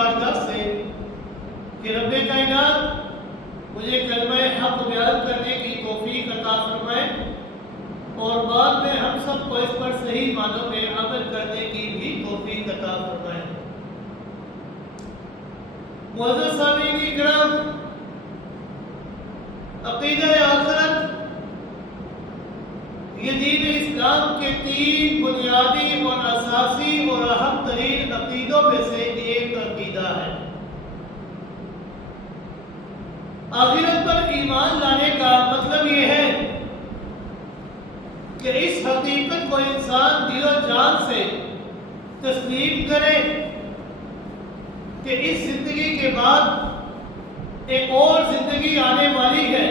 بارگاہ سے کہ رب کائنات مجھے کلمہ حق بیان کرنے کی توفیق عطا فرمائے اور بعد میں ہم سب کو اس پر صحیح معنوں میں عمل کرنے کی بھی توفیق عطا فرمائے۔ معزز سامعین کرام، عقیدہ آخرت یہ دین اسلام کے 3 بنیادی اور اساسی اور اہم ترین عقیدوں میں سے ایک عقیدہ ہے۔ آخرت پر ایمان لانے کا مطلب یہ ہے کہ اس حقیقت کو انسان دل و جان سے تسلیم کرے کہ اس زندگی کے بعد ایک اور زندگی آنے والی ہے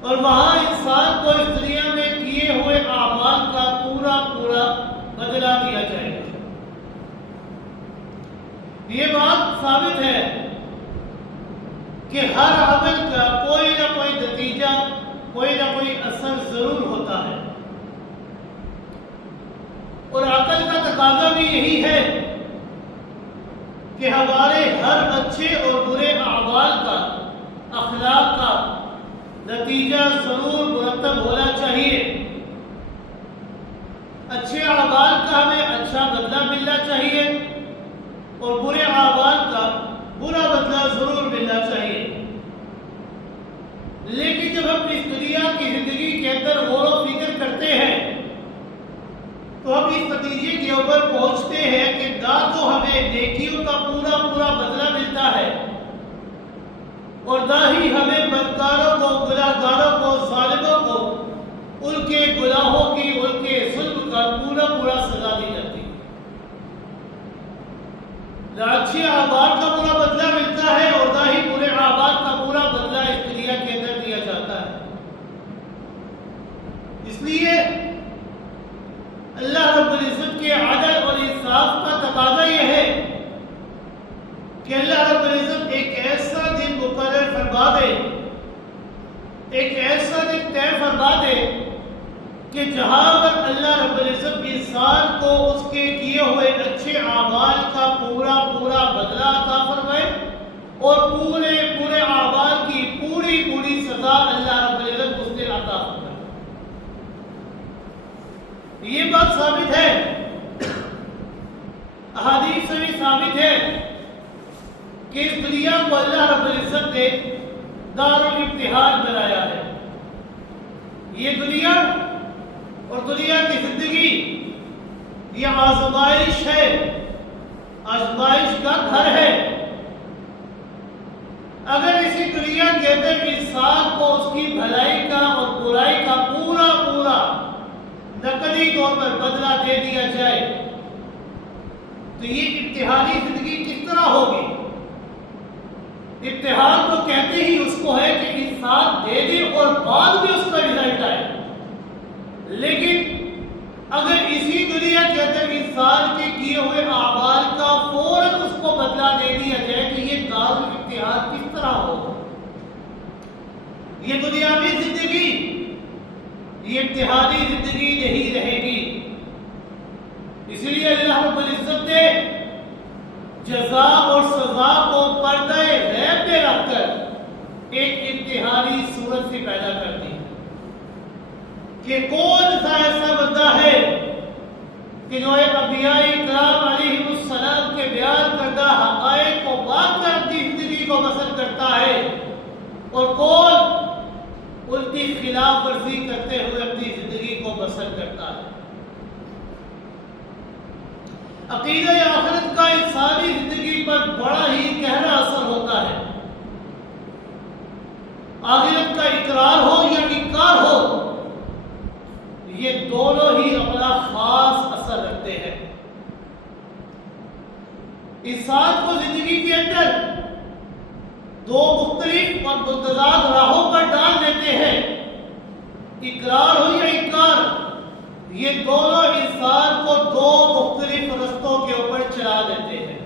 اور وہاں انسان کو اس دنیا میں کیے ہوئے اعمال کا پورا بدلہ دیا جائے گا۔ یہ بات ثابت ہے کہ ہر عمل کا کوئی نہ کوئی نتیجہ، کوئی نہ کوئی اثر ضرور ہوتا ہے، اور عقل کا تقاضا بھی یہی ہے کہ ہمارے ہر اچھے اور برے اعمال کا، اخلاق کا نتیجہ ضرور مرتب ہونا چاہیے۔ اچھے اعمال کا ہمیں اچھا بدلہ ملنا چاہیے اور برے اعمال کا برا بدلہ ضرور ملنا چاہیے۔ لیکن جب ہم اس دنیا کی زندگی کے اندر غور و فکر کرتے ہیں تو ہم اس نتیجے کے اوپر پہنچتے ہیں کہ نہ تو ہمیں نیکیوں کا پورا بدلہ ملتا ہے اور نہ ہی ہمیں بدکاروں کو، گناہگاروں کو، ظالموں کو ان کے گناہوں کی، ان کے ظلم کا پورا سزا دی جاتی ہے۔ نہ اچھے اعمال کا پورا بدلہ ملتا ہے اور نہ ہی برے اعمال کا پورا بدلہ اس دنیا کے اندر دیا جاتا ہے۔ اس لیے اللہ رب العزت کے عدل اور انصاف کا تقاضا یہ ہے کہ اللہ رب العزت ایک ایسا دن مقرر فرما دے، ایک ایسا دن طے فرما دے کہ جہاں پر اللہ رب العزت انسان کو اس کے کیے ہوئے اچھے اعمال کا پورا بدلہ عطا فرمائے اور پورے اعمال کی پوری سزا اللہ رب العزت اس دن عطا فرمائے۔ یہ بات ثابت ہے، احادیث سے بھی ثابت ہے کہ اس دنیا کو اللہ رب العزت نے دار الامتحان بنایا ہے۔ یہ دنیا اور دنیا کی زندگی یہ آزمائش ہے، آزمائش کا گھر ہے۔ اگر اسی دنیا کے اندر انسان کو اس کی بھلائی کا اور برائی کا پورا نقدی طور پر بدلہ دے دیا جائے تو یہ امتحانی زندگی کس طرح ہوگی؟ امتحان تو کہتے ہی اس کو ہے کہ انسان دے دے اور بعد میں اس کا رزلٹ آئے، لیکن اگر اسی دنیا کے اندر انسان کے کیے ہوئے اعمال کا فوراً اس کو بدلہ دے دیا جائے تو یہ دار الامتحان کس طرح ہوگا؟ یہ دنیاوی زندگی، یہ امتحانی زندگی نہیں رہے گی۔ اس لیے اللہ رب العزت نے جزا اور سزا کو پردہ غیب میں رکھ کر ایک امتحانی صورت سے پیدا کر دی کہ کون سا ایسا بندہ ہے کہ جو انبیاء کرام علیہ السلام کے بیان کردہ حقائق کو مان کر اپنی زندگی کو بسر کرتا ہے اور کون ان کی خلاف ورزی کرتے ہوئے اپنی زندگی کو بسر کرتا ہے۔ عقیدہ آخرت کا انسانی زندگی پر بڑا ہی گہرا اثر ہوتا ہے۔ آخرت کا اقرار ہو یا انکار ہو، یہ دونوں ہی اپنا خاص اثر رکھتے ہیں۔ انسان کو زندگی کے اندر دو مختلف اور متضاد راہوں پر ڈال دیتے ہیں، اقرار ہو یا انکار، یہ دونوں انسان کو دو مختلف رستوں کے اوپر چلا دیتے ہیں۔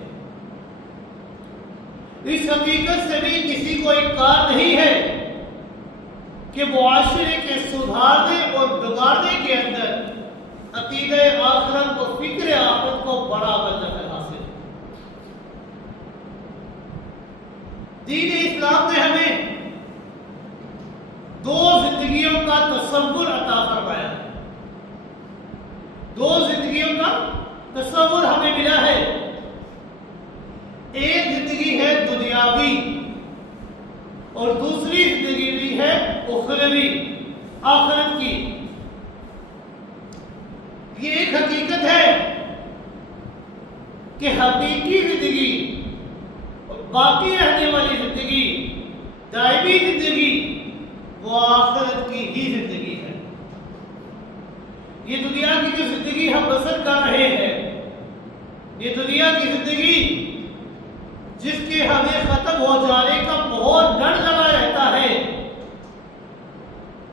اس حقیقت سے بھی کسی کو انکار نہیں ہے کہ معاشرے کے سدھارنے اور بگاڑنے کے اندر عقیدہ آخرت و فکر آخرت کو بڑا بدلہ حاصل ہے۔ دین اسلام نے ہمیں دو زندگیوں کا تصور عطا فرمایا ہے. دو زندگیوں کا تصور ہمیں ملا ہے. ایک زندگی ہے دنیاوی اور دوسری زندگی بھی ہے اخروی، آخرت کی. یہ ایک حقیقت ہے کہ حقیقی زندگی اور باقی رہنے والی زندگی، دائمی زندگی، وہ آخرت کی ہی زندگی ہے. یہ دنیا کی جو زندگی ہم بسر کر رہے ہیں، یہ دنیا کی زندگی جس کے ہمیں ختم ہو جانے کا بہت ڈر لگا رہتا ہے،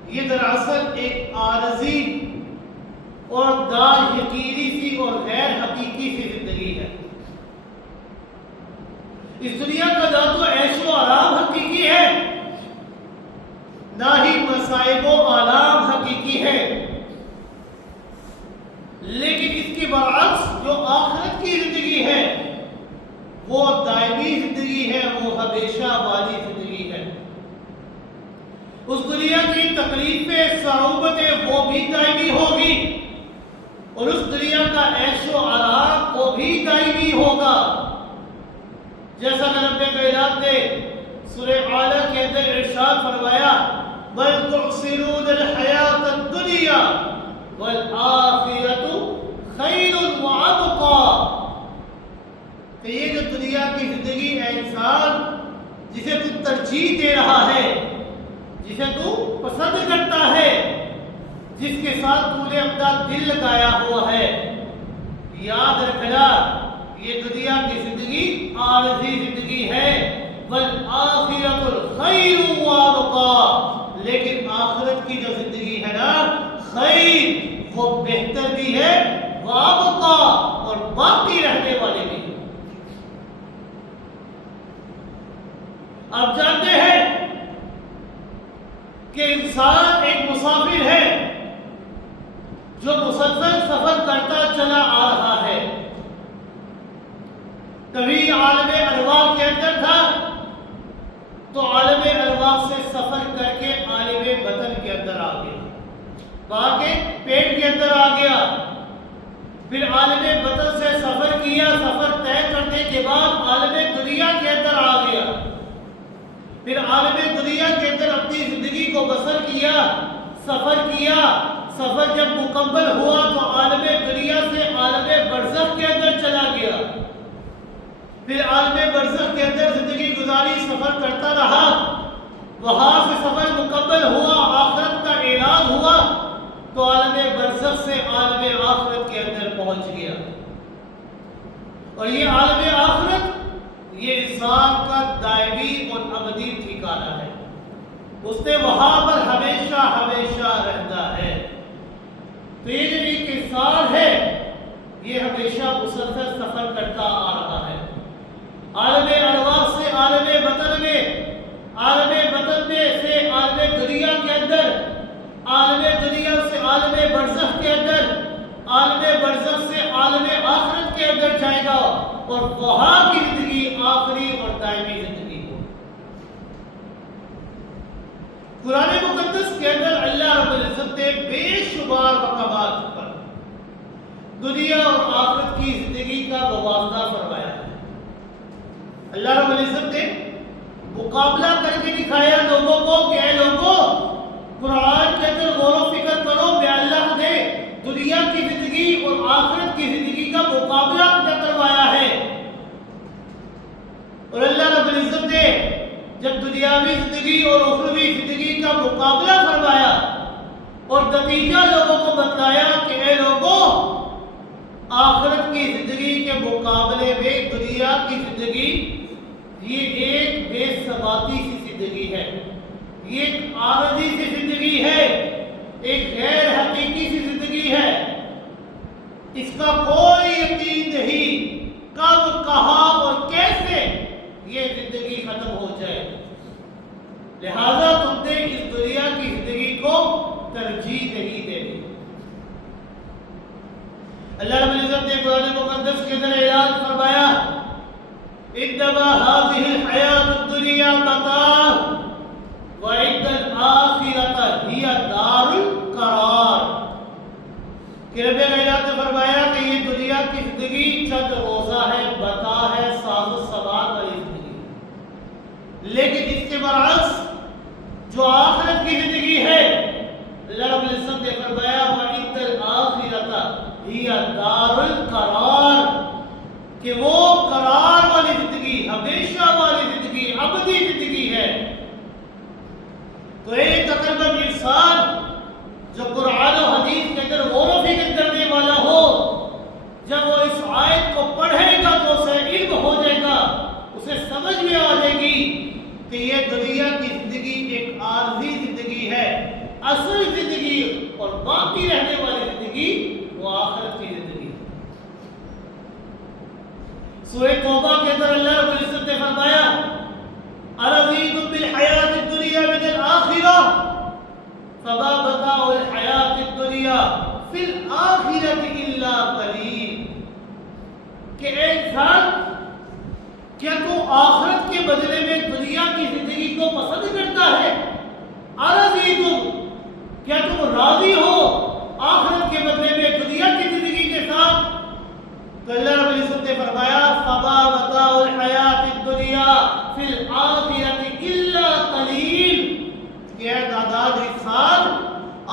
یہ دراصل ایک عارضی اور یقینی سی اور غیر حقیقی سی زندگی ہے. اس دنیا کا نہ تو عیش و آرام حقیقی ہے، نہ ہی مصائب و آلام حقیقی ہے. لیکن اس کے برعکس جو آخرت کی زندگی ہے وہ دائمی زندگی ہے، وہ ہمیشہ والی زندگی ہے. اس دنیا کی تکلیفیں، صعوبتیں وہ بھی دائمی ہوگی اور اس دنیا کا عیش و آرام وہ بھی دائمی ہوگا. جیسا کہ رب کائنات نے سورہ اعلی کے اندر ارشاد فرمایا، بل تؤثرون الحیات الدنیا والآخرۃ خیر وابقی. کہ یہ جو دنیا کی زندگی ہے انسان، جسے تو ترجیح دے رہا ہے، جسے تو پسند کرتا ہے، جس کے ساتھ تو نے اپنا دل لگایا ہوا ہے، یاد رکھنا یہ دنیا کی زندگی عارضی زندگی ہے. والآخرۃ خیر وابقی. لیکن آخرت کی جو زندگی ہے نا، خیر، وہ بہتر بھی ہے، وابقی، اور باقی رہنے والی بھی ہے. آپ جانتے ہیں کہ انسان ایک مسافر ہے جو مسلسل سفر کرتا چلا آ رہا ہے. کبھی عالم ارواح کے اندر تھا تو عالم ارواح سے سفر کر کے عالم بطن کے اندر آ گیا، وہاں کے پیٹ کے اندر آ گیا. پھر عالم بطن سے سفر کیا، سفر طے کرنے کے بعد عالم دنیا کے اندر آ گیا. پھر عالم دنیا کے اندر اپنی زندگی کو بسر کیا، سفر کیا. سفر جب مکمل ہوا تو عالم دنیا سے عالم برزخ کے اندر چلا گیا. پھر عالم برزخ کے اندر زندگی گزاری، سفر کرتا رہا. وہاں سے سفر مکمل ہوا، آخرت کا اعلان ہوا تو عالم برزخ سے عالم آخرت کے اندر پہنچ گیا. اور یہ عالم آخرت یہ انسان کا دائمی اور ابدی ٹھکانہ ہے. اس نے وہاں پر ہمیشہ ہمیشہ رہنا ہے. تو یہ جو ایک انسان ہے یہ ہمیشہ مسلسل سفر کرتا آ رہا ہے، عالم ارواح سے عالم بطن میں، عالم بطن میں سے عالم دنیا کے اندر، عالم دنیا سے عالم برزخ کے اندر، عالم برزخ سے عالم آخرت کے اندر جائے گا اور وہاں کی زندگی آخری اور دائمی زندگی ہو. قرآن مقدس کے اندر اللہ رب العزت نے بے شمار مقامات پر دنیا اور آخرت کی زندگی کا موازنہ فرمایا ہے. اللہ رب العزت نے مقابلہ کر کے دکھایا لوگوں کو کہ اے لوگوں، قرآن کے اندر غور و فکر کرو. بے اللہ نے دنیا کی زندگی اور آخرت کی زندگی کا مقابلہ کروایا ہے. اور اللہ رب العزت نے جب دنیاوی زندگی اور اخروی زندگی کا مقابلہ فرمایا اور نتیجہ لوگوں کو بتلایا کہ اے لوگوں، آخرت کی زندگی کے مقابلے میں دنیا کی زندگی یہ ایک بے ثباتی سی زندگی ہے، یہ ایک عارضی سی زندگی ہے، ایک غیر حقیقی سی زندگی ہے. اس کا کوئی یقین نہیں کب، کہاں اور کیسے یہ زندگی ختم ہو جائے. لہذا تم نے اس دنیا کی زندگی کو ترجیح نہیں دینی. اللہ رب العزت نے قرآن مقدس کے اندر اعلان فرمایا، انما هذه الحیات الدنیا الدنیا متاع وعند الآخرۃ ہی دار القرار کہ رب کائنات نے فرمایا کہ یہ دنیا کی زندگی چند روزہ ہے، بتا ہے، ساز و سامان والی زندگی، لیکن اس کے برعکس جو آخرت کی زندگی ہے اللہ رب العزت نے فرمایا وعند الآخرۃ ہی دار القرار کہ وہ قرار والی زندگی، ہمیشہ والی زندگی، ابدی زندگی ہے۔ تو ایک عقل مند انسان جو قرآن و حدیث کے اندر غور و فکر کرنے والا ہو، جب وہ اس آیت کو پڑھے گا تو اسے علم ہو جائے گا، اسے سمجھ میں آ جائے گی کہ یہ دنیا کی زندگی ایک عارضی زندگی ہے، اصل زندگی اور باقی رہنے والی زندگی وہ آخرت کی زندگی ہے۔ سورہ توبہ کے اندر اللہ رب العزت نے فرمایا اَرَضِيتُم بِالْحَيَاةِ الدُّنْيَا مِنَ الْآخِرَةِ فَمَا مَتَاعُ الْحَيَاةِ الدُّنْيَا فِي الْآخِرَةِ إِلَّا قَلِيلٌ کہ اے انسان، کیا تو آخرت کے بدلے میں دنیا کی زندگی کو پسند کرتا ہے؟ اَرَضِيتُم کیا تم راضی ہو آخرت کے بدلے میں دنیا کی زندگی کے ساتھ؟ تو اللہ رب العزت نے فرمایا فَمَا مَتَاعُ الْحَيَاةِ الدُّنْيَا فِي الْآخِرَةِ إِلَّا قَلِيلٌ کہ اے نادان انسان،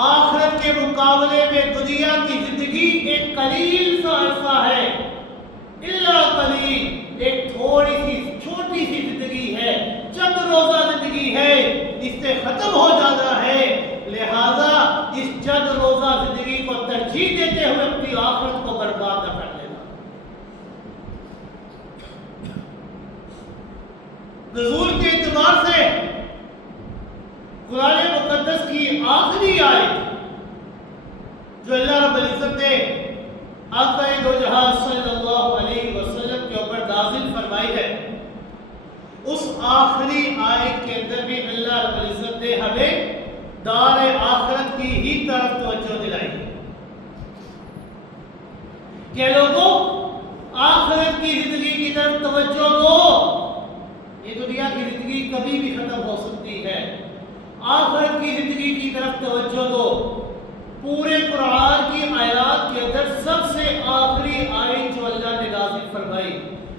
آخرت کے مقابلے میں دنیا کی زندگی ایک قلیل سا عرصہ ہے، الا قلیل ایک تھوڑی سی چھوٹی سی زندگی ہے، چند روزہ زندگی ہے، اس سے ختم ہو جانا ہے، لہذا اس چند روزہ زندگی کو ترجیح دیتے ہوئے اپنی آخرت کو برباد نہ کر لینا۔ نزول کے اعتبار سے قرآن مقدس کی آخری آیت جو اللہ رب العزت نے آقا دو جہاں صلی اللہ علیہ وسلم کے اوپر نازل فرمائی ہے، اس آخری آیت کے اندر بھی اللہ رب العزت نے ہمیں دار آخرت کی ہی طرف توجہ دلائی ہے کہ لوگوں آخرت کی زندگی کی طرف توجہ دو۔ یہ دنیا کی زندگی کبھی بھی ختم ہو سکتی ہے، آخرت کی زندگی کی طرف توجہ دو۔ پورے قرآن کی آیات کے اندر سب سے آخری آیت جو اللہ نے نازل فرمائی،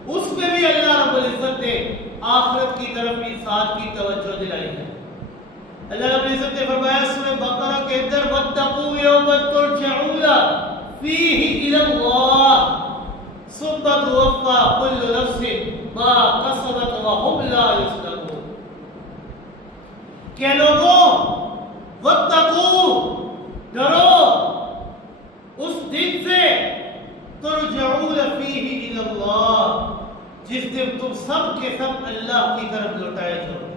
اس میں بھی اللہ رب العزت نے آخرت کی طرف انسان کی توجہ دلائی ہے۔ اللہ رب العزت نے فرمایا سورہ بقرہ کے اندر وَاتَّقُوا يَوْمًا تُرْجَعُونَ فِيهِ إِلَى اللَّهِ ثُمَّ تُوَفَّى كُلُّ نَفْسٍ مَا كَسَبَتْ وَهُمْ لَا يُظْلَمُونَ کہ لوگوں وَاتَّقُوا ڈرو اس دن سے ترجعون فیہ الی اللہ جس دن تم سب کے سب اللہ کی طرف لوٹائے جاؤ گے۔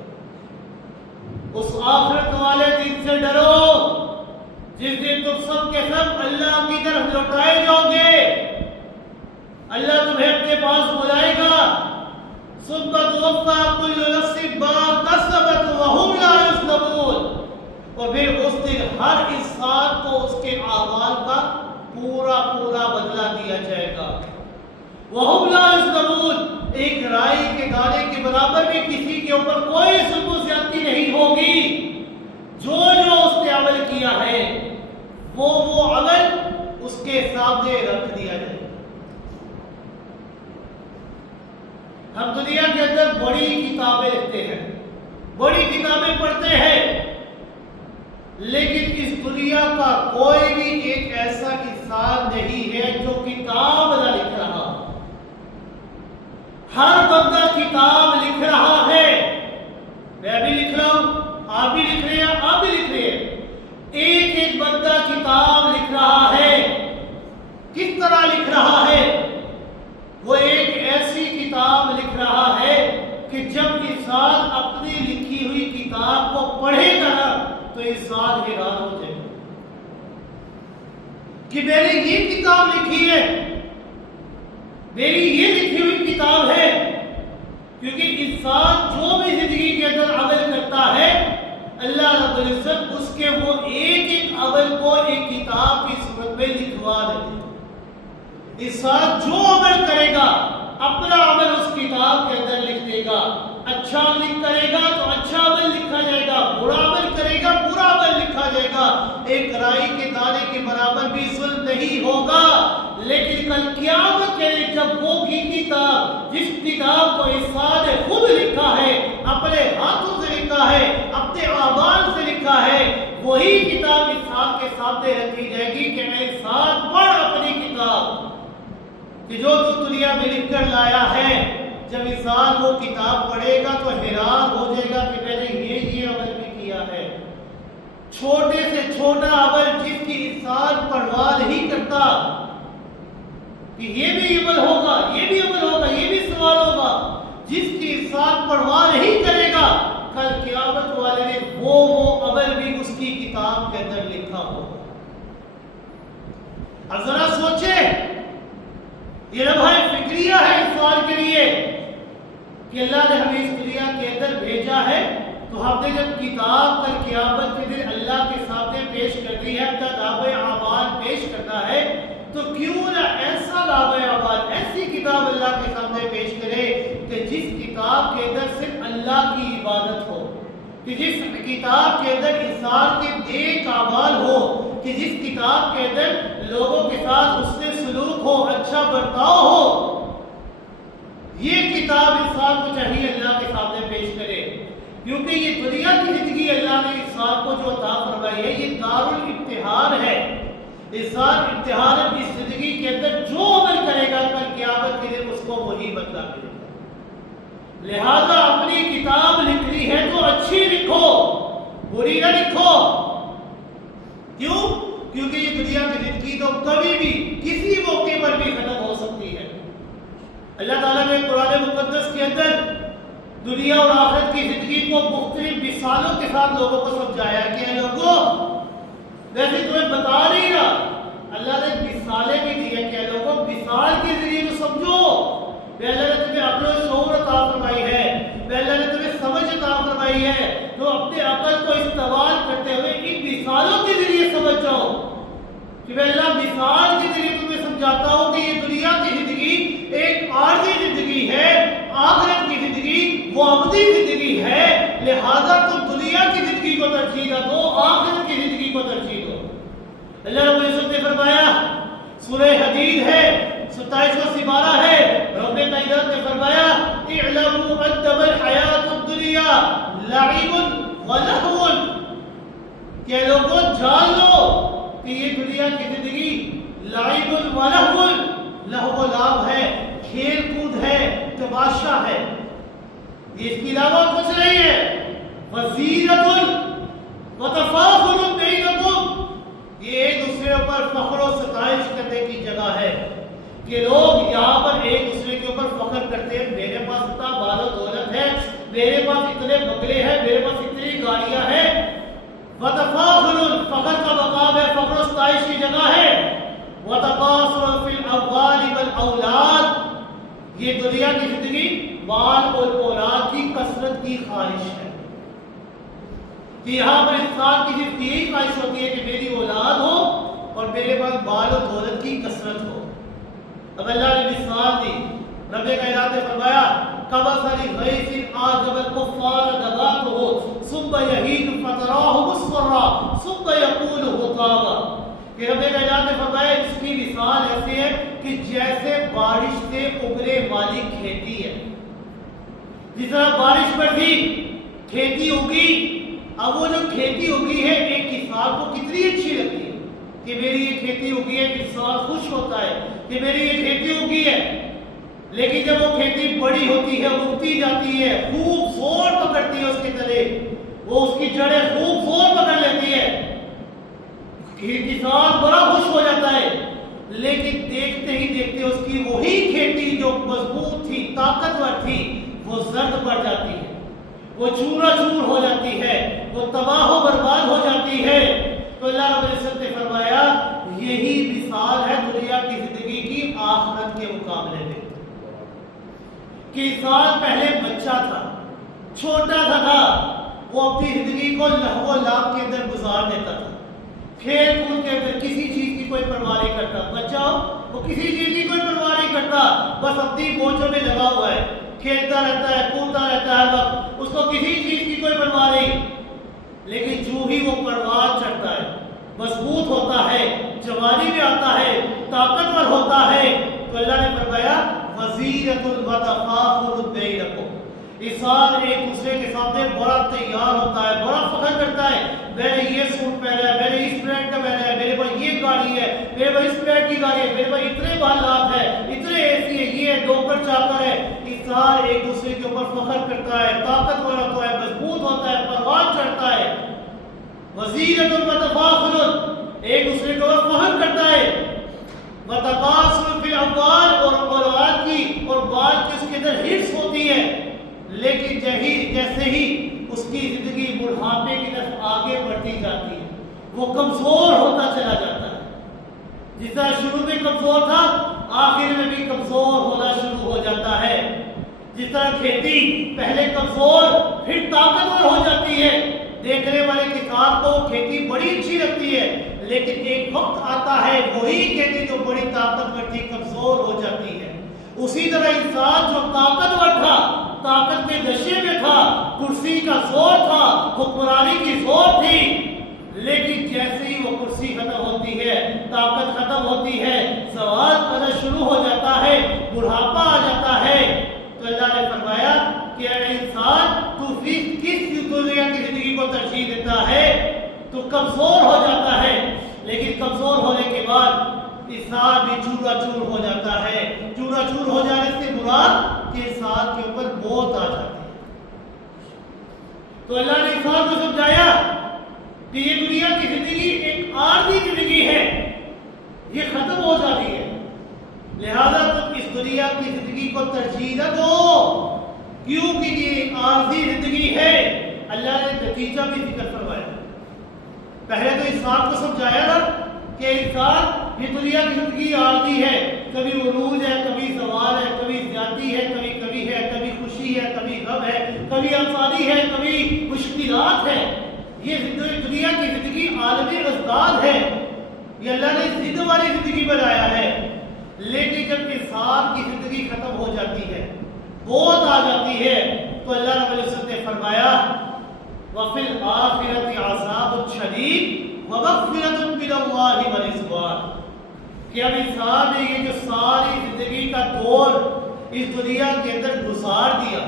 اس آخرت والے دن سے ڈرو جس دن تم سب کے سب اللہ کی طرف لوٹائے جاؤ گے۔ اللہ تمہیں اپنے پاس بلائے گا، ثم توفی کل نفس ما کسبت وہم لا یظلمون، اور پھر اس دن ہر انسان کو اس کے اعمال کا پورا بدلہ دیا جائے گا۔ وہم لا یظلمون، ایک رائی کے دانے کے برابر بھی کسی کے اوپر کوئی ظلم و زیادتی نہیں ہوگی۔ جو اس نے عمل کیا ہے وہ عمل اس کے سامنے رکھ دیا جائے گا۔ ہم دنیا کے اندر بڑی کتابیں لکھتے ہیں، بڑی کتابیں پڑھتے ہیں، لیکن اس دنیا کا کوئی بھی ایک ایسا انسان نہیں ہے جو کتاب نہ لکھ رہا۔ ہر بندہ کتاب لکھ رہا ہے، میں بھی لکھ رہا ہوں، آپ بھی لکھ رہے ہیں، آپ بھی لکھ رہے ہیں۔ ایک ایک بندہ کتاب لکھ رہا ہے۔ کس طرح لکھ رہا ہے؟ وہ ایک ایسی کتاب لکھ رہا ہے کہ جب انسان اپنی لکھی ہوئی کتاب کو پڑھے گا نا تو انسان حیران ہو جائے گا کہ میں نے یہ کتاب لکھی ہے، میری یہ لکھی ہوئی کتاب ہے۔ کیونکہ انسان جو بھی زندگی کے اندر عمل کرتا ہے، اللہ رب العزت اس کے وہ ایک ایک عمل کو ایک کتاب کی صورت میں لکھوا دیتے ہیں۔ انسان جو عمل کرے گا اپنا عمل اس کتاب کے اندر لکھ دے گا۔ اچھا عمل کرے گا تو اچھا عمل لکھا جائے گا، برا عمل کرے گا برا عمل لکھا جائے گا، ایک رائی کے دانے کے برابر بھی ظلم نہیں ہوگا۔ لیکن کل قیامت کے دن جب وہ کی کتاب، جس کتاب کو انسان نے خود لکھا ہے، اپنے ہاتھوں سے لکھا ہے، اپنے اعمال سے لکھا ہے، وہی کتاب انسان کے سامنے رکھی جائے گی کہ اے انسان پڑھ اپنی کتاب کہ جو تو دنیا میں لکھ کر لایا ہے۔ جب انسان وہ کتاب پڑھے گا تو حیران ہو جائے گا کہ میں نے یہ عمل بھی کیا ہے۔ چھوٹے سے چھوٹا عمل جس کی انسان پرواہ نہیں کرتا کہ یہ بھی عمل ہوگا، یہ بھی عمل ہوگا، یہ بھی سوال ہوگا، جس کی انسان پرواہ نہیں کرے گا، کل قیامت والے نے وہ عمل بھی اس کی کتاب کے اندر لکھا ہوگا۔ اب ذرا سوچیں، یہ لمحہ فکریہ ہے انسان کے لیے کہ اللہ نے ہمیں اس دنیا کے اندر بھیجا ہے، تو ہم نے جب کتاب کل قیامت کے دن اللہ کے سامنے پیش کر دی ہے، اپنا نامۂ اعمال پیش کرنا ہے، تو کیوں نہ ایسا نامۂ اعمال، ایسی کتاب اللہ کے سامنے پیش کرے کہ جس کتاب کے اندر صرف اللہ کی عبادت ہو، کہ جس کتاب کے اندر انسان کے نیک اعمال ہو، کہ جس کتاب کے اندر لوگوں کے ساتھ حسن سلوک ہو، اچھا برتاؤ ہو۔ یہ کتاب انسان کو چاہیے اللہ کے سامنے پیش کرے، کیونکہ یہ دنیا کی زندگی اللہ نے انسان کو جو عطا فرمائی ہے یہ دارالامتحان ہے۔ انسان امتحان کی زندگی کے اندر جو عمل کرے گا کل قیامت کے دن اس کو وہی بدلہ ملے گا۔ لہذا اپنی کتاب لکھنی ہے تو اچھی لکھو، بری نہ لکھو۔ کیوں؟ کیونکہ یہ دنیا کی زندگی تو کبھی بھی کسی موقع پر بھی ختم ہو سکتی ہے۔ اللہ تعالیٰ نے قرآن مقدس کے اندر دنیا اور آخرت کی زندگی کو مختلف مثالوں کے ساتھ لوگوں کو سمجھایا کہ لوگوں ویسے تمہیں بتا نہیں رہا، اللہ نے مثالیں بھی دی ہے کہ لوگوں مثال کے ذریعے تو سمجھو۔ اللہ نے تمہیں عقل و شعور عطا فرمائی ہے، اللہ نے تمہیں سمجھ عطا فرمائی ہے، تو اپنے عقل کو استعمال کرتے ہوئے ان مثالوں کے ذریعے سمجھ جاؤ کہ میں اللہ مثال کے ذریعے تمہیں سمجھاتا ہوں کہ یہ دنیا کی زندگی ایک عارضی زندگی ہے، آخرت کی زندگی وہ ابدی زندگی ہے۔ لہذا تم دنیا کی زندگی کو ترجیح نہ دو، آخرت کی زندگی کو ترجیح دو۔ اللہ رب العزت نے فرمایا، سورہ حدید ہے 27واں سپارہ ہے، رب کائنات نے فرمایا اعلموا انما الحیات الدنیا لعب ولہو، کہ لوگوں جان لو کہ یہ دنیا کی زندگی لعب ولہو، لہو لعب ہے، کھیل کود ہے، تماشا ہے، اس کے علاوہ کچھ نہیں ہے۔ وزینۃ وتفاخر بینکم، یہ ایک دوسرے پر فخر و ستائش کرنے کی جگہ ہے کہ لوگ یہاں پر ایک دوسرے کے اوپر فخر کرتے ہیں، میرے پاس اتنا مال و دولت ہے، میرے پاس اتنے بنگلے ہیں، میرے پاس اتنی گاڑیاں ہیں۔ وتفاخر، فخر کا مقام ہے، فخر و ستائش کی جگہ ہے۔ وتکاثر فی الاموال والاولاد، یہ دنیا کی زندگی مال اور اولاد کی کثرت کی خواہش ہے کہ یہاں پر انسان کی صرف یہی خواہش ہوتی ہے کہ میری اولاد ہو اور میرے پاس مال و دولت کی کثرت ہو۔ اب اللہ نے مثال دی، رب کائنات نے فرمایا کمثل غیث اعجب الکفار نباتہ ثم یہیج فتراہ مصفرا ثم یکون حطاما، کہ رب کائنات نے فرمایا اس کی مثال ایسے ہے کہ جیسے بارش سے اگنے والی کھیتی ہے، جس طرح بارش پڑی کھیتی اگی، اب وہ جو کھیتی اگی ہے ایک کسان کو کتنی اچھی لگتی ہے کہ میری یہ کھیتی اگی ہے، کسان خوش ہوتا ہے کہ میری یہ کھیتی اگی ہے، لیکن جب وہ کھیتی بڑی ہوتی ہے، اگتی جاتی ہے، خوب زور پکڑتی ہے اس کے تلے، وہ اس کی جڑیں خوب زور پکڑ لیتی ہے، کسان بڑا خوش ہو جاتا ہے، لیکن دیکھتے ہی دیکھتے اس کی وہی کھیتی جو مضبوط تھی، طاقتور تھی، وہ زرد پڑ جاتی ہے، وہ چورا چور ہو جاتی ہے، وہ تباہ و برباد ہو جاتی ہے۔ تو اللہ رب العزت نے فرمایا یہی مثال ہے دنیا کی زندگی کی آخرت کے مقابلے میں، کہ انسان پہلے بچہ تھا، چھوٹا تھا، وہ اپنی زندگی کو لہو و لعب کے اندر گزار دیتا تھا، کھیل کود کے اندر کسی چیز کی کوئی پرواہ نہیں کرتا، بچہ ہو وہ کسی چیز کی کوئی پرواہ نہیں کرتا، بس اپنی موجوں میں لگا ہوا ہے، کھیلتا رہتا ہے، کودتا رہتا ہے، وقت اس کو کسی چیز کی کوئی پرواہ نہیں، لیکن جو ہی وہ پروان چڑھتا ہے، مضبوط ہوتا ہے، جوانی میں آتا ہے، طاقتور ہوتا ہے، تو اللہ نے فرمایا وزیرۃ وتفاخر بینکم، انسان ایک دوسرے کے سامنے بڑا تیار ہوتا ہے، بڑا فخر کرتا ہے، میں نے یہ سوٹ پہنا ہے، میں نے اس برانڈ کا پہنا ہے، میرے پاس یہ گاڑی ہے، میرے پاس اس برانڈ کی گاڑی ہے، میرے پاس اتنے محلات ہیں، اتنے اے سی ہے، یہ نوکر چاکر ہے، انسان ایک دوسرے کے اوپر فخر کرتا ہے، طاقتور ہوتا ہے، مضبوط ہوتا ہے، پروان چڑھتا ہے، وزیرۃ وتفاخر، ایک دوسرے کے اوپر فخر کرتا ہے، وتکاثر فی الاموال، اور اولاد کی اور مال کی اس کے اندر حرص ہوتی ہے، لیکن جیسے ہی اس کی زندگی بڑھاپے کی طرف آگے بڑھتی جاتی ہے، وہ کمزور ہوتا چلا جاتا ہے، جس طرح شروع میں کمزور تھا آخر میں بھی کمزور ہونا شروع ہو جاتا ہے، جس طرح کھیتی پہلے کمزور پھر طاقتور ہو جاتی ہے، دیکھنے والے کسان کو کھیتی بڑی اچھی لگتی ہے، لیکن ایک وقت آتا ہے وہی کھیتی جو بڑی طاقتور تھی کمزور ہو جاتی ہے، اسی طرح انسان جو طاقتور تھا، طاقت کے نشے میں تھا، کرسی کا زور تھا، حکمرانی کی زور تھی، لیکن جیسے ہی وہ کرسی ختم ہوتی ہے، طاقت ختم ہوتی ہے، زوال آنا شروع ہو جاتا ہے، بڑھاپا آ جاتا ہے، تو اللہ نے فرمایا کہ اے انسان تو کس دنیا کی زندگی کو ترجیح دیتا ہے، تو کمزور ہو جاتا ہے، لیکن کمزور ہونے کے بعد انسان بھی چورا چور ہو جاتا ہے، چورا چور ہو جانے سے مراد کہ انسان کے اوپر موت آ جاتی ہے، تو اللہ نے انسان کو سمجھایا کہ یہ دنیا کی زندگی ایک عارضی زندگی ہے، یہ ختم ہو جاتی ہے، لہذا تم اس دنیا کی زندگی کو ترجیح نہ دو، کیونکہ یہ عارضی زندگی ہے، اللہ نے نتیجہ بھی ذکر فرمایا، پہلے تو انسان کو سمجھایا نا کہ انسان یہ دنیا کی زندگی عارضی ہے، کبھی عروج ہے، کبھی زوال ہے، کبھی زیادتی ہے، کبھی کبھی ہے، کبھی خوشی ہے، کبھی غم ہے، کبھی آسانی ہے، کبھی مشکلات ہے، یہ دنیا کی زندگی عالمی ازداد ہے، یہ اللہ نے ضد والی زندگی بنایا ہے، لیکن جب انسان کی زندگی ختم ہو جاتی ہے، موت آ جاتی ہے، تو اللہ رب العزت نے فرمایا وَفِي الْآخِرَةِ عَذَابٌ شَدِيدٌ وَمَغْفِرَةٌ مِّنَ اللَّهِ وَرِضْوَانٌ، کہ اب انسان نے یہ جو ساری زندگی کا دور اس دنیا کے اندر گزار دیا،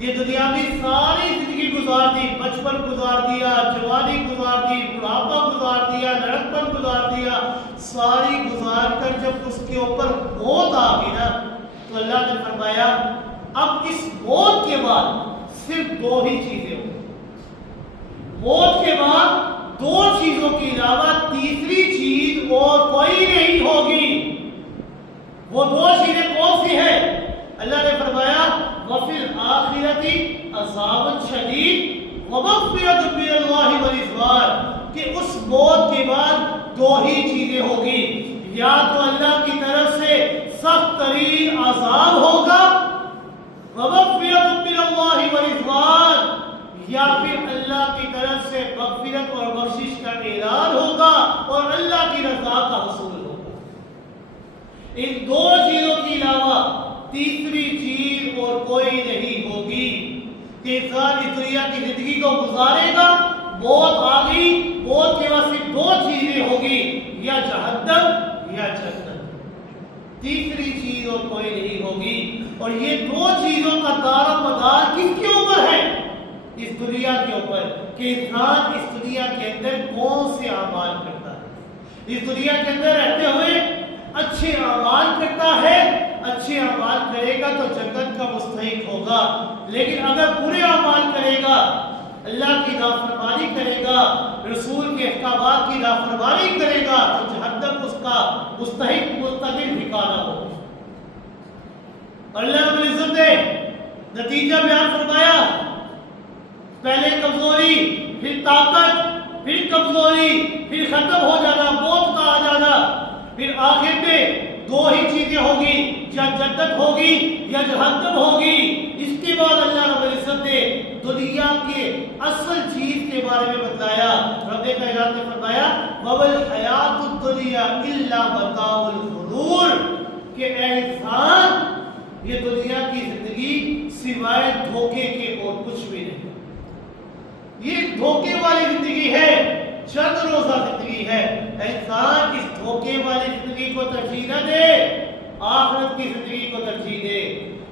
یہ دنیاوی ساری زندگی گزار دی، بچپن گزار دیا، جوانی گزار دی، بڑھاپا گزار دیا، لڑکپن گزار دیا، ساری گزار کر جب اس کے اوپر موت آ گئی نا، تو اللہ نے فرمایا اب اس موت کے بعد صرف دو ہی چیزیں ہوں، موت کے بعد دو چیزوں کے علاوہ تیسری چیز اور کوئی نہیں ہوگی، وہ دو چیزیں کون سی ہیں؟ اللہ نے فرمایا وَفِي الْآخِرَةِ عَذَابٌ شَدِيدٌ وَمَغْفِرَةٌ مِّنَ اللَّهِ وَرِضْوَانٌ، کہ اس موت کے بعد دو ہی چیزیں ہوگی، یا تو اللہ کی طرف سے سخت ترین عذاب ہوگا وَمَغْفِرَةٌ مِّنَ اللَّهِ وَرِضْوَانٌ، یا پھر اللہ کی طرف سے مغفرت اور بخشش کا اعلان ہوگا اور اللہ کی رضا کا حصول ہوگا، ان دو چیزوں کے علاوہ تیسری چیز اور کوئی نہیں ہوگی، کہ انسان اس دنیا کی زندگی کو گزارے گا، موت آ گئی، موت کے بعد صرف دو چیزیں ہوگی، یا جہنم یا جنت، تیسری چیز اور کوئی نہیں ہوگی، اور یہ دو چیزوں کا دار و مدار کس کے اوپر ہے؟ اس دنیا کے اوپر، کہ انسان اس دنیا کے اندر کون سے اعمال کرتا ہے، اس دنیا کے اندر رہتے ہوئے اچھے اعمال کرتا ہے، اچھے اعمال کرے گا تو جنت کا مستحق ہوگا، لیکن اگر برے اعمال کرے گا، اللہ کی نافرمانی کرے گا، رسول کے احکامات کی نافرمانی کرے گا، تو جہنم اس کا مستحق مستقل ٹھکانہ ہوگا، اللہ رب العزت نے نتیجہ بیان فرمایا، پہلے کمزوری، پھر طاقت، پھر کمزوری، پھر ختم ہو جانا، موت کا آ جانا، پھر آخر میں دو ہی چیزیں ہوگی، یا جنت ہوگی یا جہنم ہوگی، اس کے بعد اللہ رب العزت نے دنیا کے اصل چیز کے بارے میں بتایا، رب کائنات نے فرمایا وَمَا الْحَيَاةُ الدُّنْيَا إِلَّا مَتَاعُ الْغُرُورِ، کہ اے انسان یہ دنیا کی زندگی سوائے دھوکے کے اور کچھ بھی نہیں. یہ دھوکے والی زندگی ہے, چند روزہ زندگی ہے. انسان اس دھوکے والی زندگی کو ترجیح نہ دے, آخرت کی زندگی کو ترجیح دے.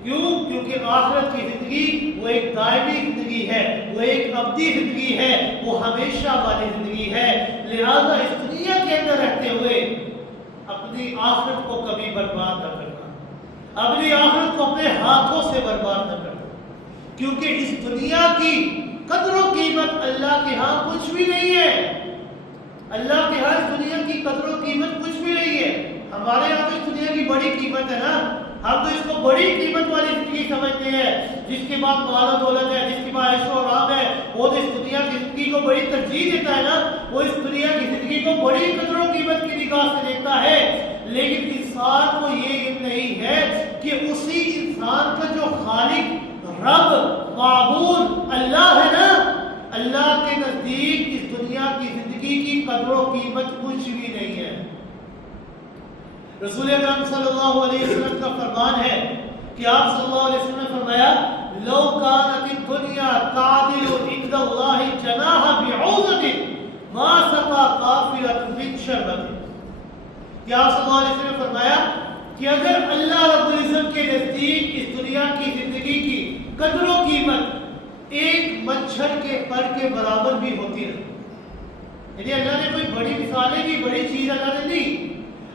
کیوں؟ کیونکہ آخرت کی زندگی وہ ایک دائمی زندگی ہے, وہ ایک ابدی زندگی ہے, وہ ہمیشہ والی زندگی ہے. لہذا اس دنیا کے اندر رہتے ہوئے اپنی آخرت کو کبھی برباد نہ کرنا, اپنی آخرت کو اپنے ہاتھوں سے برباد نہ کرنا. کیونکہ اس دنیا کی قدر و قیمت اللہ کے ہاں کچھ بھی نہیں ہے. اللہ کے ہاں اس دنیا کی قدر و قیمت کچھ بھی نہیں ہے. ہمارے یہاں تو اس دنیا کی بڑی قیمت ہے نا, ہم تو اس کو بڑی قیمت والی زندگی سمجھتے ہیں. جس کے بعد مال و دولت ہے, جس کے بعد عیش و آرام ہے, وہ تو اس دنیا کی زندگی کو بڑی ترجیح دیتا ہے نا, وہ اس دنیا کی زندگی کو بڑی قدر و قیمت کی نگاہ سے دیکھتا ہے. لیکن انسان کو یہ علم نہیں ہے کہ اسی انسان کا جو خالق, رب, معبود اللہ ہے نا, اللہ کے نزدیک اس دنیا کی زندگی کی قدر و قیمت کچھ بھی نہیں ہے. رسول اکرم صلی اللہ علیہ وسلم کا فرمان ہے کہ آپ صلی اللہ علیہ وسلم نے فرمایا لو کانت الدنیا تعدل عند اللہ جناح بعوضۃ ما سقى قافلۃ من شربۃ. کہ آپ صلی اللہ علیہ وسلم نے فرمایا کہ اگر اللہ رب العزت کے نزدیک اس دنیا کی زندگی کی قدر و قیمت ایک مچھر کے پر کے برابر بھی ہوتی ہے, یعنی اللہ نے کوئی بڑی مثالیں دی, بڑی چیز اللہ نے دی.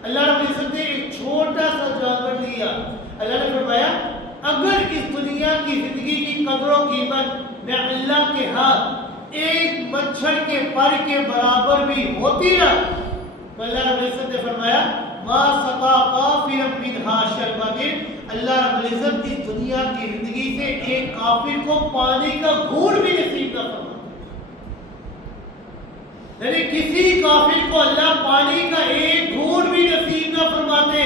اللہ رب العزت نے ایک چھوٹا سا جانور لیا. اللہ نے فرمایا اگر اس دنیا کی زندگی کی قدر و قیمت میں اللہ کے ہاتھ ایک مچھر کے پر کے برابر بھی ہوتی نا, تو اللہ رب العزت نے فرمایا ما سقى قافلا منها شربۃ. اللہ رب العزت اس دنیا کی زندگی سے ایک کافر کو پانی کا گھونٹ بھی نصیب نہ فرماتا. یعنی کسی کافر کو اللہ پانی کا ایک گھونٹ بھی نصیب نہ فرماتے.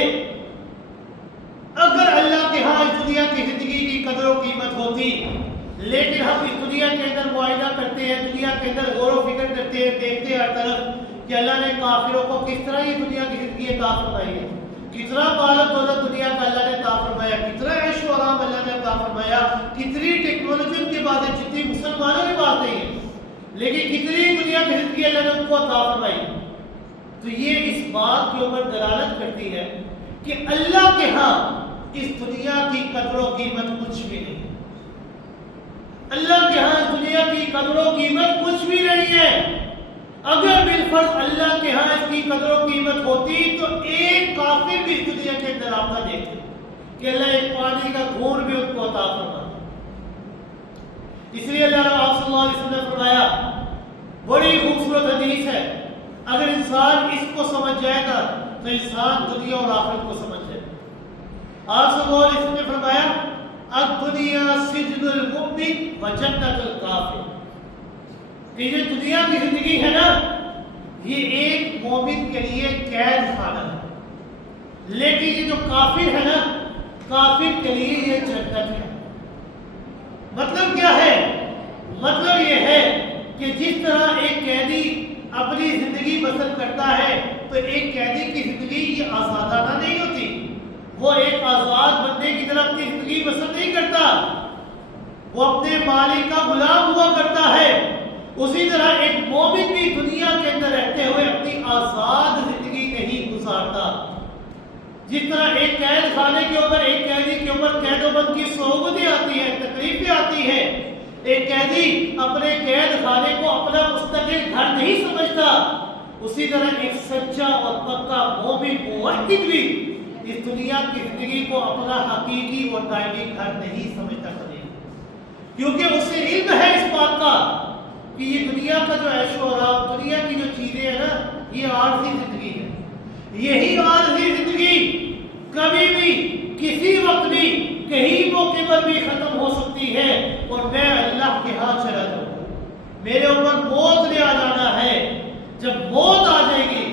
اگر اللہ کے ہاں اس دنیا کی زندگی کی قدر و قیمت ہوتی. لیکن ہم اس دنیا کے اندر معائنہ کرتے ہیں, دنیا کے اندر غور و فکر کرتے ہیں, دیکھتے ہیں ہر طرف کہ اللہ نے کافروں کو کس طرح یہ دنیا کی زندگی عطا فرمائی ہے, کتنا مال و دولت دنیا کا اللہ نے عطا فرمایا, کتنا عیش و آرام اللہ نے عطا فرمایا, کتنی ٹیکنالوجی ان کے پاس ہے جتنی مسلمانوں کے پاس نہیں ہے, لیکن کتنی دنیا کی زندگی اللہ نے ان کو عطا فرمائی. تو یہ اس بات کے اوپر دلالت کرتی ہے کہ اللہ کے ہاں اس دنیا کی قدر و قیمت کچھ بھی نہیں. اللہ کے ہاں اس دنیا کی قدر و قیمت کچھ بھی نہیں ہے. اگر بالفرض اللہ کے ہاں اس کی قدر و قیمت ہوتی تو ایک کافر بھی اس دنیا کے اندر آپ نہ دیکھتے کہ اللہ ایک پانی کا گھونٹ بھی ان کو عطا فرماتا. اس لیے اللہ صلی اللہ علیہ وسلم نے فرمایا, بڑی خوبصورت حدیث ہے, اگر انسان اس کو سمجھ جائے گا تو انسان دنیا اور آخرت کو سمجھ جائے گا. آپ صلی اللہ علیہ وسلم نے فرمایا الدنیا سجن المؤمن و جنت الکافر. کہ یہ دنیا کی زندگی ہے نا, یہ ایک مومن کے لیے قید خانہ ہے, لیکن یہ جو کافر ہے نا, کافر کے لیے یہ جنت ہے. مطلب کیا ہے؟ مطلب یہ ہے کہ جس طرح ایک قیدی اپنی زندگی بسر کرتا ہے تو ایک قیدی کی زندگی یہ آزادانہ نہیں ہوتی, وہ ایک آزاد بندے کی طرح اپنی زندگی بسر نہیں کرتا, وہ اپنے مالک کا غلام ہوا کرتا ہے. اسی طرح ایک مومن بھی دنیا کے اندر رہتے ہوئے اپنی آزاد زندگی نہیں گزارتا. جس طرح ایک قید خانے کے اوپر ایک قیدی کے اوپر قید و بند کی صحبتیں آتی ہیں, تکلیفیں آتی ہیں, ایک قیدی اپنے قید خانے کو اپنا مستقل گھر نہیں سمجھتا, اسی طرح ایک سچا اور پکا مومن موحد بھی اس دنیا کی زندگی کو اپنا حقیقی اور دائمی گھر نہیں سمجھتا کبھی, کیونکہ اسے علم ہے اس بات کا کہ یہ دنیا کا جو عیش و آرام, دنیا کی جو چیزیں ہیں نا, یہ عارضی زندگی ہے. یہی عارضی زندگی کبھی بھی کسی وقت بھی کہیں موقع پر بھی ختم ہو سکتی ہے اور میں اللہ کے ہاتھ چلا جاؤں. میرے اوپر موت نے آ جانا ہے. جب موت آ جائے گی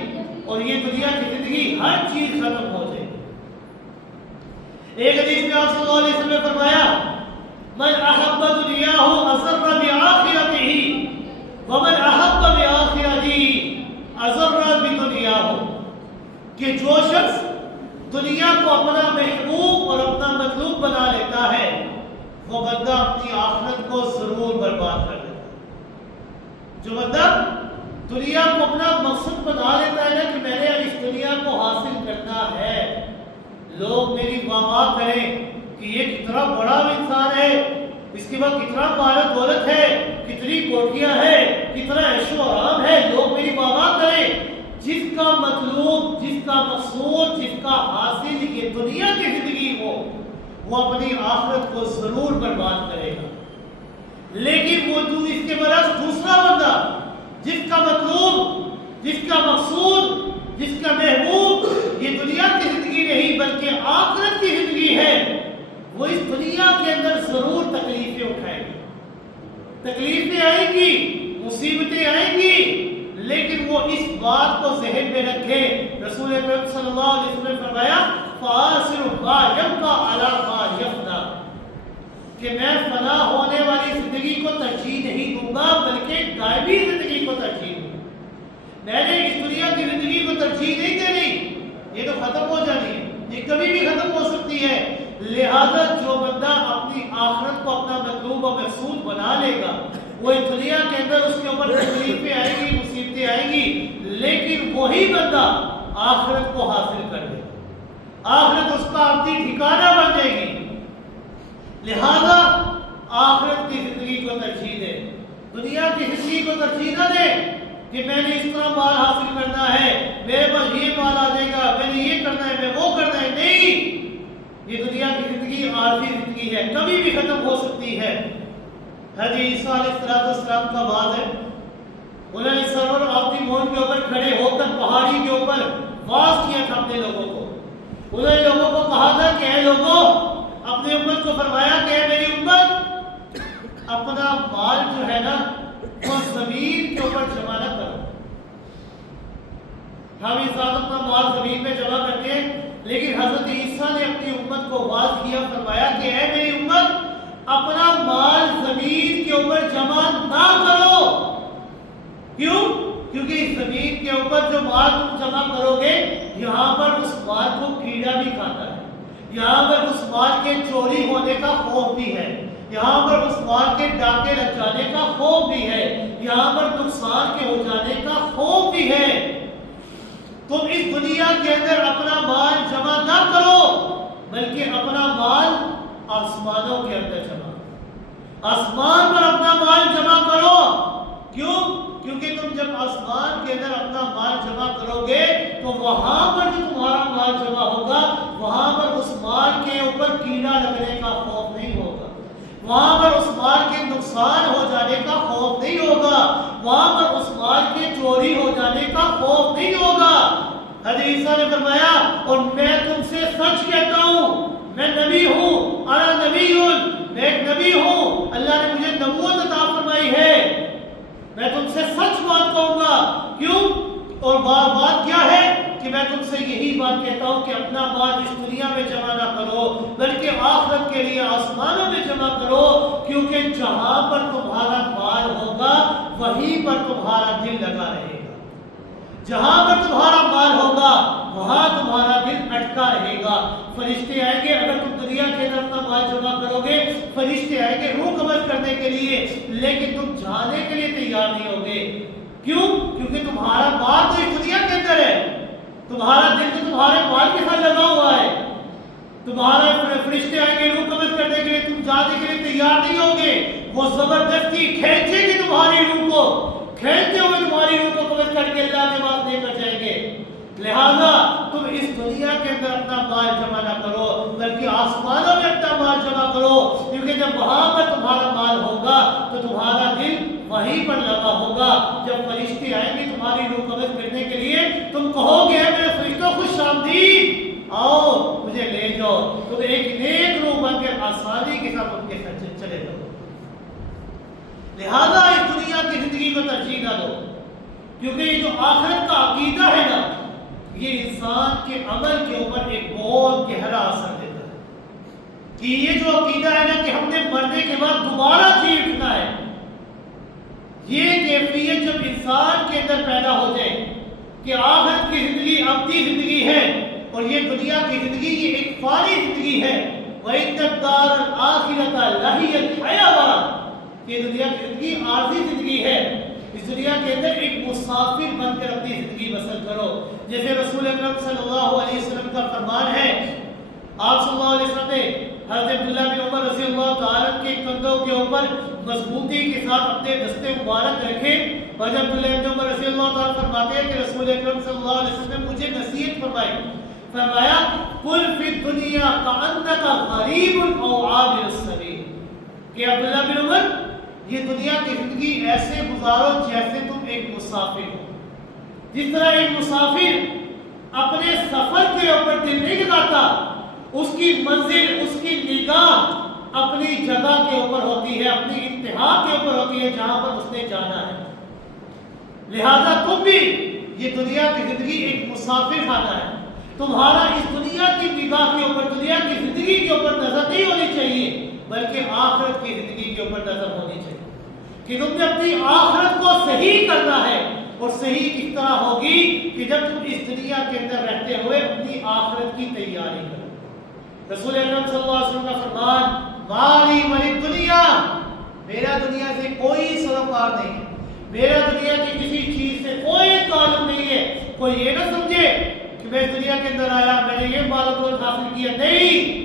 اور یہ دنیا کی زندگی ہر چیز ختم ہو جائے گی. ایک حدیث میں آپ صلی اللہ علیہ وسلم نے فرمایا من احب دنیاہ اضر بآخرتہ ومن احب بآخرتہ اضر بدنیاہ. کہ جو شخص دنیا کو اپنا محبوب اور اپنا مطلوب بنا لیتا ہے وہ بندہ اپنی آخرت کو ضرور برباد کر دیتا ہے۔ جو بندہ دنیا کو اپنا مقصد بنا لیتا ہے نا کہ میں نے اس دنیا کو حاصل کرنا ہے، لوگ میری واہ کریں کہ یہ کتنا بڑا انسان ہے، اس کے بعد کتنا مال و دولت ہے، کتنی کوٹیاں ہیں، کتنا عیش و آرام ہے، لوگ میری واہ کریں۔ جس کا مطلوب، جس کا مقصود، جس کا حاصل یہ دنیا کی زندگی ہو، وہ اپنی آخرت کو ضرور برباد کرے گا۔ لیکن وہ اس کے برعکس دوسرا بندہ جس کا مطلوب، جس کا مقصود، جس کا محبوب یہ دنیا کی زندگی نہیں بلکہ آخرت کی زندگی ہے، وہ اس دنیا کے اندر ضرور تکلیفیں اٹھائے گا، تکلیفیں آئیں گی، مصیبتیں آئیں گی، لیکن وہ اس بات کو ذہن میں رکھے۔ رسول اکرم صلی اللہ علیہ وسلم نے فرمایا فَآثِرُ مَا يَبْقَى عَلَى مَا يَفْنَى، کہ میں فنا ہونے والی زندگی کو ترجیح نہیں دوں گا بلکہ دائمی زندگی کو ترجیح دوں گا۔ میں نے اس دنیا کی زندگی کو ترجیح نہیں دینی، یہ تو ختم ہو جانی ہے، یہ کبھی بھی ختم ہو سکتی ہے۔ لہذا جو بندہ اپنی آخرت کو اپنا مطلوب و مقصود بنا لے گا، وہ اس دنیا کے اندر اس کے اوپر تکلیفیں آئیں گی، مصیبتیں آئیں گی، لیکن وہی بندہ آخرت کو حاصل کر لے گا، آخرت اس کا اپنی ٹھکانہ بن جائے گی۔ لہذا آخرت کی زندگی کو ترجیح دے، دنیا کی زندگی کو ترجیح نہ دے کہ میں نے اس طرح مال حاصل کرنا ہے، میرے پاس یہ مال آ جائے گا، میں نے یہ کرنا ہے، میں وہ کرنا ہے۔ نہیں، یہ دنیا کی زندگی عارضی زندگی ہے، کبھی بھی ختم ہو سکتی ہے۔ حضرت عیسیٰ علیہ السلام کا بات ہے، انہوں نے سرور آبدی مون کے اوپر کھڑے ہو کر پہاڑی کے اوپر واز کیا تھا اپنے لوگوں کو۔ انہوں نے لوگوں کو کہا تھا کہ اے لوگوں، اپنے امت کو فرمایا کہ اے میری امت، اپنا مال جو ہے نا وہ زمین کے اوپر جمع نہ کرو۔ ہم انسان اپنا مال زمین میں جمع کرتے ہیں، لیکن حضرت عیسیٰ نے اپنی امت کو واز کیا، فرمایا کہ اے میری امت، اپنا مال زمین کے اوپر جمع نہ کرو۔ کیوں؟ کیونکہ اس زمین کے اوپر جو مال تم جمع کرو گے، یہاں پر اس مال کو کیڑا بھی کھاتا ہے، یہاں پر اس مال کے چوری ہونے کا خوف بھی ہے، یہاں پر اس مال کے ڈاکے لگ جانے کا خوف بھی ہے، یہاں پر نقصان کے ہو جانے کا خوف بھی ہے۔ تم اس دنیا کے اندر اپنا مال جمع نہ کرو بلکہ اپنا مال آسمانوں کے اندر جمع کرو، آسمان پر اپنا مال جمع کرو۔ کیوں؟ کیونکہ تم جب آسمان کے اندر اپنا مال جمع کرو گے تو وہاں پر جو تمہارا مال جمع ہوگا، وہاں پر اس مال کے اوپر کیڑا لگنے کا خوف نہیں ہوگا، وہاں پر اس مال کے نقصان ہو جانے کا خوف نہیں ہوگا، وہاں پر اس مال کے چوری ہو جانے کا خوف نہیں ہوگا۔ حضرت عیسیٰ نے فرمایا اور میں تم سے سچ کہتا ہوں، میں نبی ہوں، انا نبی، میں ایک نبی ہوں، اللہ نے مجھے نبوت عطا فرمائی ہے، میں تم سے سچ بات کہوں گا۔ کیوں؟ اور بات کیا ہے کہ میں تم سے یہی بات کہتا ہوں کہ اپنا مال اس دنیا میں جمع نہ کرو بلکہ آخرت کے لیے آسمانوں میں جمع کرو، کیونکہ جہاں پر تمہارا مال ہوگا وہیں پر تمہارا دل لگا رہے گا، جہاں پر تمہارا مال ہوگا وہاں تمہارا دل اٹکا رہے گا۔ فرشتے آئیں گے، اگر تم دنیا کے اندر اپنا مال جمع کرو گے، فرشتے آئیں گے روح قبض کرنے کے لیے، لیکن تم جانے کے لیے تیار نہیں ہوگے۔ کیوں؟ کیونکہ تمہارا مال تو اس دنیا کے اندر ہے، تمہارا دل تو تمہارے مال کے ساتھ لگا ہوا ہے، تمہارا فرشتے آئیں گے روح قبض کرنے کے لیے، تم جانے کے لیے تیار نہیں ہوگے، وہ زبردستی کھینچیں گے تمہاری روح کو، کھینچتے ہوئے تمہاری روح کو قبض کر کے اللہ کے پاس لے کر جائیں گے۔ لہذا تم اس دنیا کے اندر اپنا مال جمع نہ کرو بلکہ آسمانوں میں اپنا مال جمع کرو، کیونکہ جب وہاں پر تمہارا مال ہوگا تو تمہارا دل وہیں پر لگا ہوگا۔ جب فرشتے آئیں گے تمہاری روح قبض کرنے کے لیے، تم کہو گے میرے فرشتوں خوش آمدید، آؤ مجھے لے جاؤ، تم ایک نیک روح بن کر آسانی کے ساتھ ان کے ساتھ چلے جاؤ۔ لہذا اس دنیا کی زندگی کو ترجیح نہ دو، کیونکہ یہ جو آخرت کا عقیدہ ہے نا، یہ انسان کے عمل کے اوپر ایک بہت گہرا اثر دیتا ہے کہ یہ جو عقیدہ ہے نا کہ ہم نے مرنے کے بعد دوبارہ جی اٹھنا ہے، یہ کیفیت جب انسان کے اندر پیدا ہو جائے کہ آخرت کی زندگی ابدی زندگی ہے اور یہ دنیا کی زندگی یہ ایک فانی زندگی ہے، وَإِنَّ الدار الآخرۃ لہی الحیوان، کہ دنیا کی زندگی عارضی زندگی ہے، اس دنیا کے اندر ایک مسافر بن کر اپنی زندگی بسر کرو. جیسے رسول اکرم صلی اللہ علیہ وسلم کا فرمان ہے، آپ صلی اللہ علیہ وسلم نے حضرت عبداللہ بن عمر رضی اللہ تعالیٰ کے کندھوں کے اوپر مضبوطی کے ساتھ اپنے دستے مبارک رکھے، اور جب عبداللہ بن عمر رضی اللہ تعالیٰ فرماتے ہیں کہ رسول اکرم صلی اللہ علیہ وسلم نے مجھے نصیحت فرمایا قل فی الدنیا کأنک غریب او عابر السبیل، کہ عبداللہ بن عمر یہ دنیا کی زندگی ایسے گزارو جیسے تم ایک مسافر ہو. جس طرح ایک مسافر اپنے سفر کے اوپر دل نہیں لگاتا، اس کی منزل، اس کی نگاہ اپنی جگہ کے اوپر ہوتی ہے، اپنی انتہا کے اوپر ہوتی ہے جہاں پر اس نے جانا ہے. لہذا تم بھی یہ دنیا کی زندگی ایک مسافر خانہ ہے. تمہارا اس دنیا کی نگاہ کے اوپر، دنیا کی زندگی کے اوپر نظر نہیں ہونی چاہیے، بلکہ آخرت کی زندگی کے اوپر نظر ہونی چاہیے کہ تم نے اپنی آخرت کو صحیح کرنا ہے. اور صحیح کس طرح ہوگی کہ جب تم اس دنیا کے اندر رہتے ہوئے اپنی آخرت کی تیاری کرو. رسول اکرم صلی اللہ علیہ وسلم کا فرمان مالی ولی دنیا، میرا دنیا سے کوئی سروکار نہیں ہے، میرا دنیا کی کسی چیز سے کوئی تعلق نہیں ہے. کوئی یہ نہ سمجھے کہ میں اس دنیا کے اندر آیا میں نے یہ مال و دولت حاصل کیا، نہیں،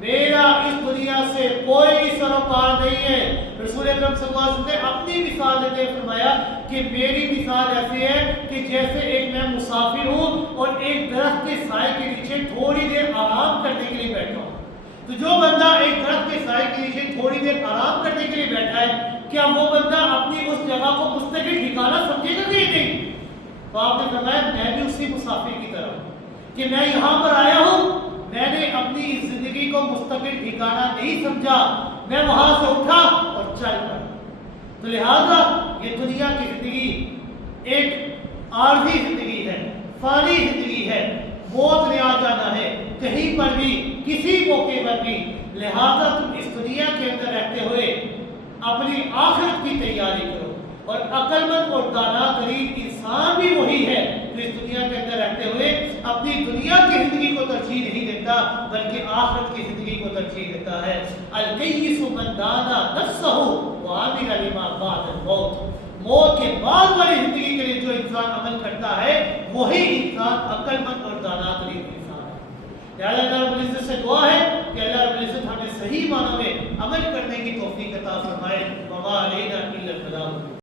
میرا اس دنیا سے کوئی سروکار نہیں ہے. رسول اکرم صلی اللہ علیہ وسلم نے اپنی مثال دیتے فرمایا کہ میری مثال ایسی ہے کہ جیسے ایک میں مسافر ہوں اور ایک درخت کے سائے کے نیچے تھوڑی دیر آرام کرنے کے لیے بیٹھا ہوں. تو جو بندہ ایک درخت کے سائے کے نیچے تھوڑی دیر آرام کرنے کے لیے بیٹھا ہے، کیا وہ بندہ اپنی اس جگہ کو مستقل ٹھکانہ سمجھے گا کہ نہیں؟ تو آپ نے فرمایا میں بھی اسی مسافر کی طرح ہوں کہ میں یہاں پر آیا ہوں، میں نے اپنی اس زندگی کو مستقل ٹھکانہ نہیں سمجھا، میں وہاں سے اٹھا اور چل پڑا. تو لہذا یہ دنیا کی زندگی ایک عارضی زندگی ہے، فانی زندگی ہے، موت نے آ جانا ہے کہیں پر بھی، کسی موقع پر بھی. لہذا تم اس دنیا کے اندر رہتے ہوئے اپنی آخرت کی تیاری کرو. اور عقل مند اور دانا ترین انسان بھی وہی ہے جو اس دنیا کے اندر رہتے ہوئے اپنی دنیا کی زندگی کو ترجیح نہیں دیتا بلکہ آخرت کی زندگی کو ترجیح دیتا ہے. الکیس من دانا نفسہ وعمل لما بعد الموت، موت کے بعد والی زندگی کے لیے جو انسان عمل کرتا ہے وہی انسان عقل مند اور دانا ترین انسان ہے. لہذا اللہ رب العزت سے دعا ہے کہ اللہ رب العزت ہمیں صحیح معنوں میں عمل کرنے کی توفیق عطا فرمائے. وما علینا الا البلاغ.